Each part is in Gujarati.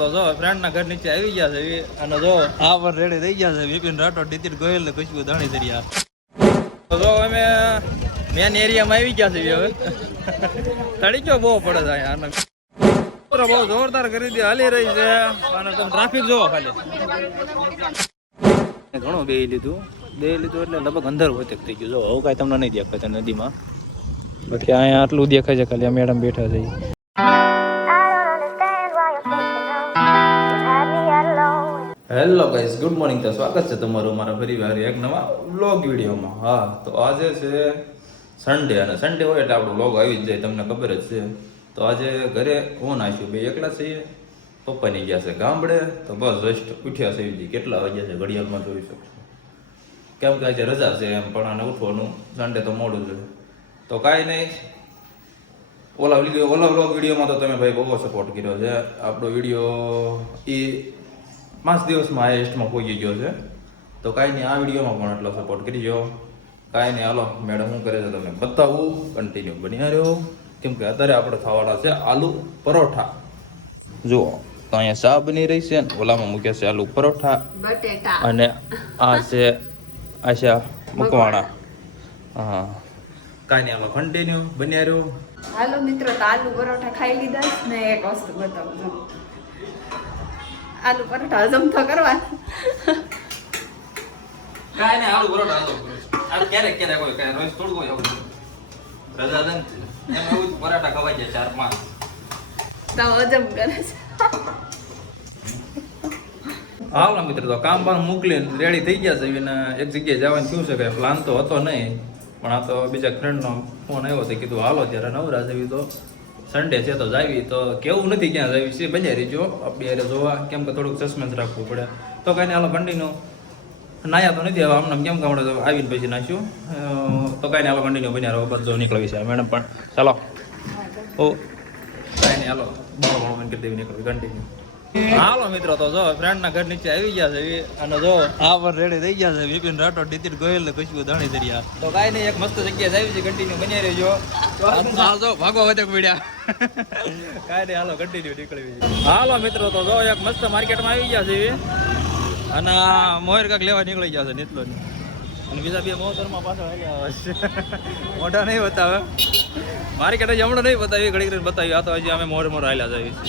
તો જો ફ્રેન્ડ ના ઘર નીચે આવી ગયા છે અને જો આ પર રેડી થઈ ગયા છે વિપિન રાઠોડ નીતિન ગોયલ ને ખુશ્બુ ધાણી દરિયા. તો જો અમે મેન એરિયામાં આવી ગયા છે હવે તડીક્યો બહુ પડે છે અહીંયા બહુ જોરદાર કરી દે હાલી રહી છે અને તમે ટ્રાફિક જોવો ખાલી ઘણું બે લીધું એટલે લગભગ અંદર હોતે થઈ ગયું. જો હવે કાંઈ તમને નહીં દેખાય નદીમાં, બાકી અહીંયા આટલું દેખાય છે ખાલી. મેડમ બેઠા છે. Hello guys, good morning. તો સ્વાગત છે તમારું મારા ફરીવાર એક નવા વ્લોગ વિડીયોમાં. હા, તો આજે છે સન્ડે અને સન્ડે હોય એટલે આપણો વ્લોગ આવી જ જાય, તમને ખબર જ છે. તો આજે ઘરે કોણ આવીશું? બે એકલા છીએ. પપ્પાની ગયા છે ગામડે. તો બસ જસ્ટ ઉઠ્યા છે. કેટલા વાગ્યા છે ઘડિયાળમાં જોઈ શકશો, કેમ કે આજે રજા છે એમ, પણ આને ઉઠવાનું સન્ડે તો મોડું છે. તો કાંઈ નહીં, ઓલા વ્લોગ વિડીયોમાં તો તમે ભાઈ બહુ સપોર્ટ કર્યો છે. આપણો વિડીયો એ 5 દિવસમાં હાઈએસ્ટમાં પહોંચી ગયો છે. તો કાંઈ નહીં, આ વિડીયોમાં પણ એટલો સપોર્ટ કરીજો. કાંઈ નહીં, હાલો મેડમ શું કરે છે તમને બતાવું. કન્ટિન્યુ બન્યા રહ્યો, કેમ કે અત્યારે આપણે ખાવાના છે આલુ પરોઠા. જુઓ, તો અહીંયા ચા બની રહી છે, ઓલામાં મૂક્યા છે આલુ પરોઠા અને આ છે આશા મકવાણા. હા, કાંઈ નહીં, હાલો કન્ટિન્યુ બન્યા રહ્યો. હાલો મિત્રો, તો આલુ પરોઠા ખાઈ લીધા ને એક વસ્તુ બતાવું છું. આલુ પરોઠા હજમ તો કરવા કાંઈ નહીં, આલુ પરોઠા હજમ આ ક્યારેક હોય, કાંઈ રોજ થોડું હોય. રજા દે ને એમ એવું પરોઠા ખવાઈ જાય 4-5 તો હજમ કરે છે. હાલો મિત્રો, તો કામ બામ મોકલીને રેડી થઈ ગયા છે. એને એક જગ્યાએ જવાનું થયું છે, કાંઈ પ્લાન તો હતો નહીં, પણ આ તો બીજા ફ્રેન્ડનો ફોન આવ્યો હતો. કીધું હાલો ત્યારે નવરા જવી, તો સન્ડે છે તો જાવી. તો કેવું નથી ક્યાં જાવી છે, બજાર રહીજો આપણે યારે જોવા, કેમ કે થોડુંક સસ્પેન્સ રાખવું પડે. તો કાંઈ નહીં, હાલો કન્ટિન્યુ. નાયા તો નથી હવે આમને કેમ કામડે આવીને પછી નાખ્યું. તો કાંઈ નહીં, હાલો કન્ટિન્યુ બન્યા રહો. બધો નીકળવી છે મેડમ પણ. ચાલો, ઓ કાંઈ નહીં, હાલો બહુ બંધ કરી દેવી, નીકળવી કન્ટિન્યુ. હાલો મિત્રો, તો જો ફ્રેન્ડ ના ઘર નીચે આવી ગયા છે અને જો આ પર રેડી થઈ ગયા છે વિપિન રાઠોડ નીતિન ગોયલ ને ખુશ્બુ ધાણી દરિયા. તો કાંઈ નહીં, એક મસ્ત જગ્યાએ આવી છે, કન્ટિન્યુ બન્યા રહેજો. જો ભાગવા વધે પીડ્યા. કાંઈ નહીં, હાલો કન્ટિન્યુ નીકળવી. હાલો મિત્રો, તો જો એક મસ્ત માર્કેટમાં આવી ગયા છે અને મોર કાક લેવા નીકળી ગયા છે નીતલો ની. અને બીજા બે મોતરમાં પાછળ આવ્યા છે. મોઢા નહીં બતાવે, માર્કેટ હજી હમણાં નહીં બતાવી, ઘડી ઘડી બતાવી. આ તો હજી અમે મોર હાલ્યા જ આવી છે.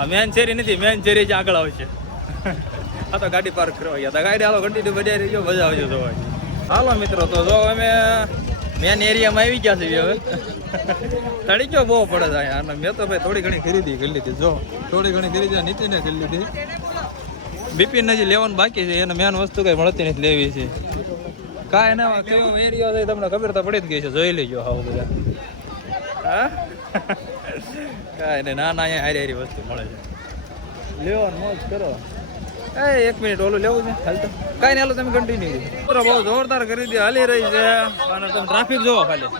આ મેન શેરી નથી, મેન શેરી જ આગળ આવશે. આ તો ગાડી પાર્ક કરવા ગયા હતા. ગાડી હાલો કન્ટિન્યુ બજાર રહી ગયો, મજા આવશે જોવા. હાલો મિત્રો, તો જો અમે મેન એરિયામાં આવી ગયા છીએ હવે. તડીક્યો બહુ પડે છે અહીંયા. મેં તો ભાઈ થોડી ઘણી ખરીદી કરી લીધી. જો થોડી ઘણી ખરીદી નીતિને કરી લીધી. બિપિન હજી લેવાનું બાકી છે, એને મેન વસ્તુ કઈ મળતી નથી, લેવી છે. કાંઈ ના, કેવો એરિયો છે તમને ખબર તો પડી જ ગઈ છે, જોઈ લેજો. હાવ બધા હા કાંઈ નહીં, ના અહીંયા હારી વસ્તુ મળે છે, લેવાનું મોજ કરો. એક મિનિટ, ઓલું લેવું છે હાલ તો. કાંઈ નહીં, હાલો તમે કન્ટિન્યુ. બહુ જોરદાર કરી દે હાલી રહી છે અને તમે ટ્રાફિક જોવો ખાલી.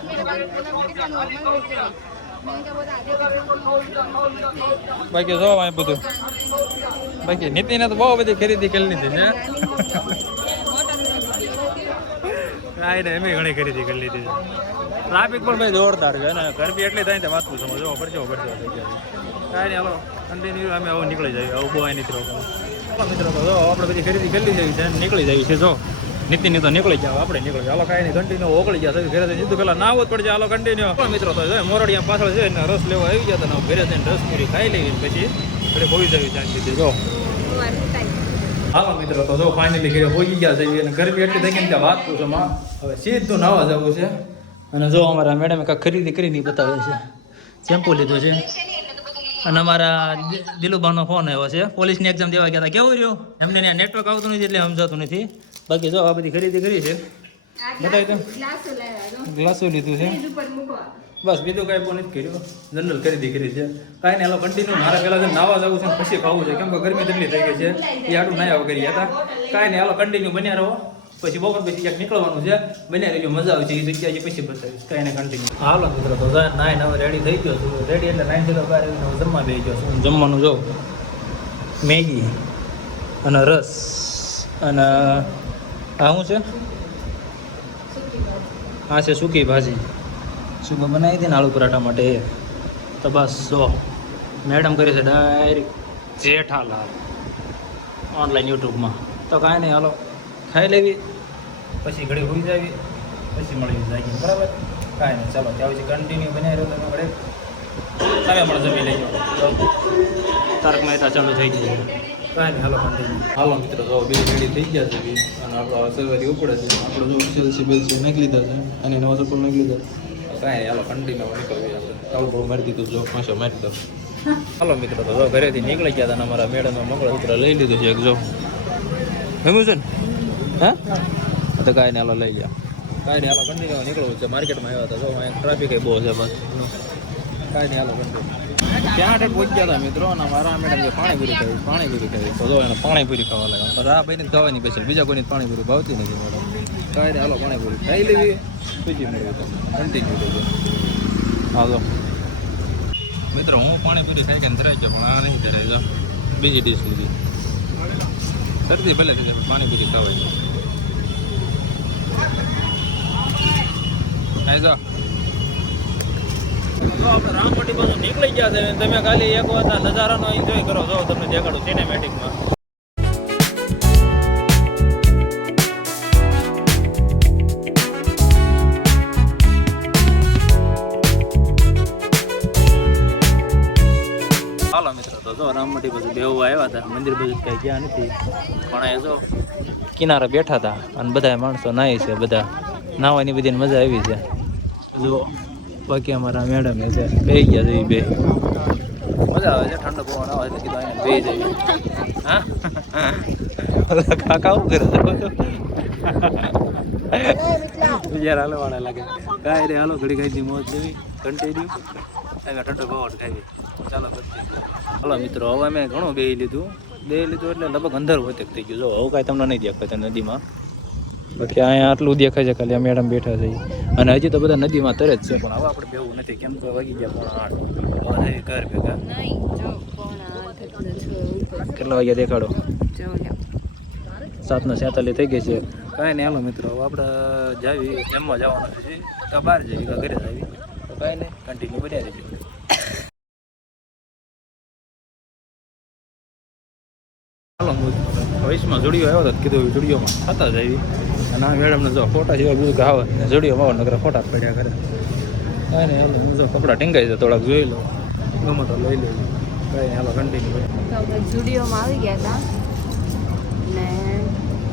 બાકી જો અહીં બધું બાકી નીતિને તો બહુ બધી ખરીદી કરી લીધી છે. કાંઈ નહીં, એમ ઘણી ખરીદી કરી લીધી છે. ટ્રાફિક પણ ભાઈ જોરદાર છે ને, ગરમી એટલી થાય ને વાંચવું સમજો. જો પડજો થઈ ગયા. કાંઈ નહીં, હાલો કન્ટિન્યુ અમે આવું નીકળી જાય. આવું બહુ અહીં નીકળો મિત્રો. તો જો આપણે બધી ખરીદી કરી લીધી છે, નીકળી જાય છે. જો નીતિની તો નીકળી જાવ, આપણે નીકળી જાવ. હાલો કાંઈ નહીં, કન્ટિન્યુ ઓગળી ગયા ઘરે સીધું પેલા ના આવવું જ પડશે. હાલો કન્ટિન્યુ. મિત્રો, તો મોરડિયા પાછળ છે ને રસ લેવા આવી ગયા હતા, ઘરે જઈને રસ પૂરી ખાઈ લેવી પછી ઘરે પહોંચી જવી શાંતિથી. જો હાલો મિત્રો, તો જો ફાઇનલી ઘરે પહોંચી ગયા છે અને ગરમી એટલી થઈ ગઈ ને વાત પૂછો માં. હવે સીધું નાવા જવું છે. અને જો અમારા મેડમે કાંઈક ખરીદી કરીને બતાવે છે. શેમ્પુ લીધો છે અને અમારા દિલુભાનો ફોન આવ્યો છે. પોલીસની એક્ઝામ દેવા ગયા હતા. કેવું રહ્યું એમને ત્યાં નેટવર્ક આવતું નથી એટલે સમજાતું નથી. બાકી જો આ બધી ખરીદી કરી છે. બતાવી તો ગ્લાસો લીધું છે. બસ બીજું કાંઈ પણ નથી કર્યું, જનરલ ખરીદી કરી છે. કાંઈ નહીં, હાલો કન્ટિન્યુ. મારે પહેલાં છે નાવા જવું છે પછી ખાવું છે, કેમ કે ગરમી એટલી થઈ ગઈ છે. એ આટલું નાયા વગર ગયા હતા. કાંઈ નહીં, હાલો કન્ટિન્યુ બન્યા રહો. પછી બપોર પછી ક્યાંક નીકળવાનું છે, બન્યા રહેજો, મજા આવશે. એ જગ્યાએ પછી બતાવીશ. કાંઈ નહીં, કન્ટિન્યુ. હાલો મિત્રો, તો નાઈને હવે રેડી થઈ ગયો છું. રેડી એટલે 9 બહાર જમવા બેસી ગયો છું. જમવાનું જો મેગી અને રસ અને આ શું છે? આ છે સૂકી ભાજી. સુબહ બનાવી હતી ને આલુ પરાઠા માટે. તો બસ જો મેડમ કરી છે ડાયરેક્ટ જેઠાલાલ ઓનલાઈન યુટ્યુબમાં તો કાંઈ નહીં હાલો ખાઈ લેવી પછી ઘડી હોઈ જાવી પછી મળી જાય બરાબર કાંઈ નહીં ચાલો ત્યાં પછી કન્ટિન્યુ બનાવી રહ્યો તમે ઘડે તમે પણ જમી લેજો તારક મહેતા ચાલુ થઈ ગયું કાંઈ નહીં હાલો કન્ટિન્યુ હાલો મિત્રો જો બે રેડી થઈ ગયા છે બી અને આપણો સવારી ઉપડે છે આપણે જો સેલ્સી બેલ્સી નાખી લીધા છે અને નવા ચપ્પલ નાખી લીધા કાંઈ નહીં હાલો કન્ટિન્યુ નીકળવી આપણે તાળું બહુ મારી દીધું જો પાછો મારી દો હાલો મિત્રો તો જો ઘરેથી નીકળી ગયા હતા અને અમારા મેડમનો મંગળસૂત્ર લઈ લીધું છે એક જો ગમ્યું છે ને હા તો કાંઈ નહીં હાલો લઈ ગયા કાંઈ નહીં હાલો કન્ટિન્યુ નીકળવું છે માર્કેટમાં આવ્યા હતા જો અહીંયા ટ્રાફિક બહુ છે બસ કાંઈ નહીં હાલો કન્ટિન્યુ ત્યાં ઠેઠ પહોંચી ગયા હતા મિત્રો અને મારા મેડમ જે પાણીપુરી ખાવી તો જો એને પાણીપુરી ખાવા લાગ્યા પણ આ ભાઈને ખાવાની પછી બીજા કોઈને પાણીપુરી ભાવતી નથી મેડમ કાંઈ નહીં હાલો પાણીપુરી ખાઈ લેવી પછી મળવી તો કન્ટિન્યુ થઈ ગયો હાલો મિત્રો હું પાણીપુરી ખાઈ કે ધરાઈ ગયો પણ આ નહીં ધરાઈ જાઓ બીજી ડીશ લીધી શરદી ભલે થઈ જાય પાણીપુરી ખાવાય જાય જાઓ આપણે રામપટ્ટી બાજુ નીકળી ગયા છે તમે ખાલી એક વાર નજારાનો એન્જોય કરો જો તમને દેખાડું સિનેમેટિકમાં હાલો મિત્રો તો જો રામપટ્ટી બાજુ બેહવા આવ્યા હતા મંદિર બાજુ કઈ ગયા નથી પણ એ જો કિનારે બેઠા હતા અને બધા માણસો નાહી છે બધા નાહવાની બધી મજા આવી છે જુઓ બાકી અમારા મેડમ છે બે ગયા છે બે મજા આવે છે ઠંડો પવન આવે છે કીધું અહીંયા બે જઈએ હા કાકા શું કરે યાર હાલવાળા લાગે કાંઈ રે હાલો ઘડી ખાઈ મોજ જેવી કન્ટિન્યુ અહીંયા ઠંડો પવન ખાઈ ચાલો હાલો મિત્રો હવે અમે ઘણું બે લીધું એટલે લગભગ અંદર હોતે થઈ ગયું જો હવે કાંઈ તમને નહીં દેખાય નદીમાં બાકી અહીંયા આટલું દેખાય છે ખાલી આ મેડમ બેઠા છે અને હજી તો બધા નદીમાં તરે જ છે પણ હવે આપણે બેવું નથી કેમ તો વાગી ગયા 8:30 ઘર ભેગા કેટલા વાગ્યા દેખાડો 7:47 થઈ ગઈ છે કાંઈ નહીં હાલો મિત્રો હવે આપણે જાવી જમવા જવાનું છે તો બહાર જઈએ કે ઘરે જાવી તો કાંઈ નહીં કન્ટિન્યુ બન્યા રહેજો હાલો વોઇસમાં જોડિયો આવ્યો હતો કીધું જોડિયોમાં થતા જ આવી અને આ મેડમને જો ફોટા જેવા બીજું કે આવે જોડિયોમાં આવે નકરા ફોટા પડ્યા કરે કાંઈ નહીં હાલો જો કપડાં ટીંગાઈ છે થોડાક જોઈ લો ગમે તો લઈ લેજો કાંઈ નહીં હાલો કન્ટિન્યુ જુડિયોમાં આવી ગયા હતા ને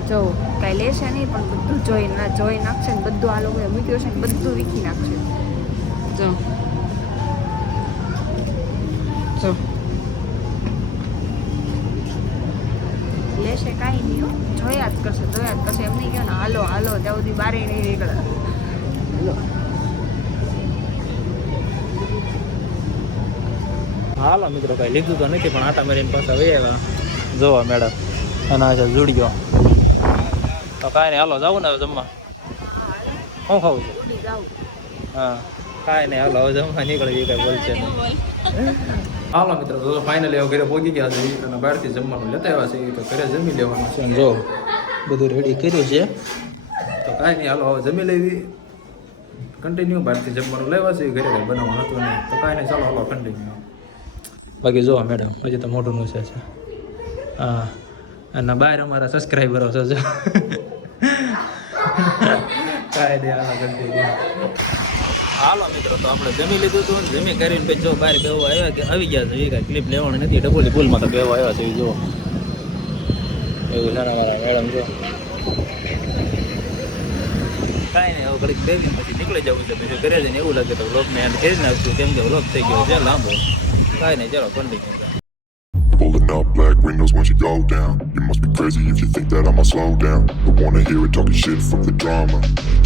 જો કાંઈ લેશે નહીં પણ બધું જોઈ નાખશે ને બધું આ લોકોએ મૂક્યું છે ને બધું વીખી નાખશે જો લેશે કાંઈ નહીં જોયા જ કરશે એમ નહીં કહો ને હાલો ત્યાં સુધી બારે નહીં નીકળે હાલો મિત્રો કાંઈ લીધું તો નથી પણ આટા મારીને પાછા વહી આવ્યા જોવા મેડમ અને આ જોડ્યો તો કાંઈ નહીં હાલો જાવું ને હવે જમવા શું ખાવું છે હા કાંઈ નહીં હાલો હવે જમવા નીકળી કાંઈ બોલશે નહીં હાલો મિત્રો તો ફાઇનલી હવે ઘરે પહોંચી ગયા છે અને બહારથી જમવાનું લેતા આવ્યા છે તો ઘરે જમી લેવાનું છે અને જો બધું રેડી કર્યું છે તો કાંઈ નહીં હાલો હવે જમી લેવી કન્ટિન્યુ બહારથી જમવાનું લેવા છે ઘરે કંઈ બનાવવાનું હતું નહીં તો કાંઈ નહીં ચાલો હાલો કન્ટિન્યુ બાકી જો મેડમ હજી તો મોટું નું છે હા અને બહાર અમારા સબસ્ક્રાઈબરો છે કાંઈ નહીં હાલો કન્ટિન્યુ હાલો મિત્રો તો આપણે જમી લીધું હતું જમી કરીને પછી જો બહાર બેવા આવી ગયા છે એ કાંઈ ક્લિપ લેવાની નથી ડબોલી પુલમાં તો બેવા આવ્યા છે જો એવું છે મારા મેડમ જો કાંઈ નહીં હવે ઘડીક બેસી પછી નીકળી જવું છે પછી ઘરે જઈને એવું લાગે તો વ્લોગને એન્ડ કરી નાખશું કેમ કે વ્લોગ થઈ ગયો છે લાંબો કાંઈ નહીં ચાલો continue Pulling up black windows once you go down. You must be crazy if you think that I'ma slow down. Don't wanna hear it talking shit, fuck the drama.